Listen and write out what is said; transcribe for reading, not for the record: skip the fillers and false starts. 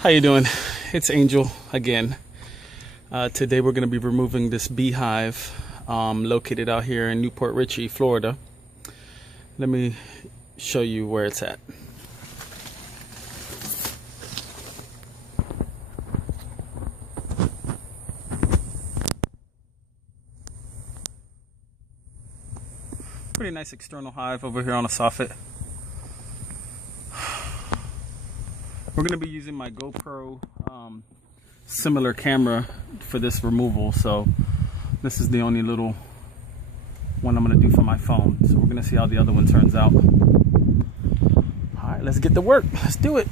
How you doing? It's Angel again. Today we're going to be removing this beehive located out here in Newport Richey, Florida. Let me show you where it's at. Pretty nice external hive over here on a Sofit. We're going to be using my GoPro similar camera for this removal, so this is the only little one I'm going to do for my phone. So we're going to see how the other one turns out. All right, let's get to work. Let's do it.